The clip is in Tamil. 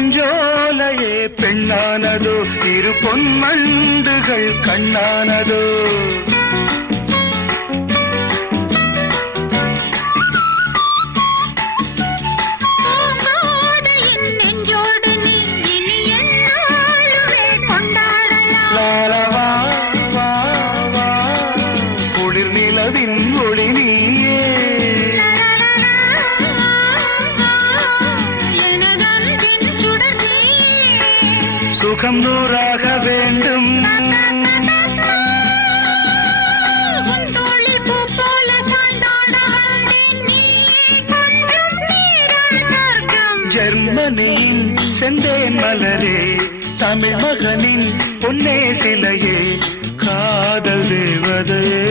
பூஞ்சோலையே பெண்ணானதோ இரு பொன்மண்டுகள் கண்ணானதோ குளிர் நிலவின் ஒளி நீயே சுகம் நூறாக வேண்டும் ஜெர்மனியின் செந்தேன் மலரே தமிழ் மகனின் பொன்னே சிலையே காதல் தேவதையே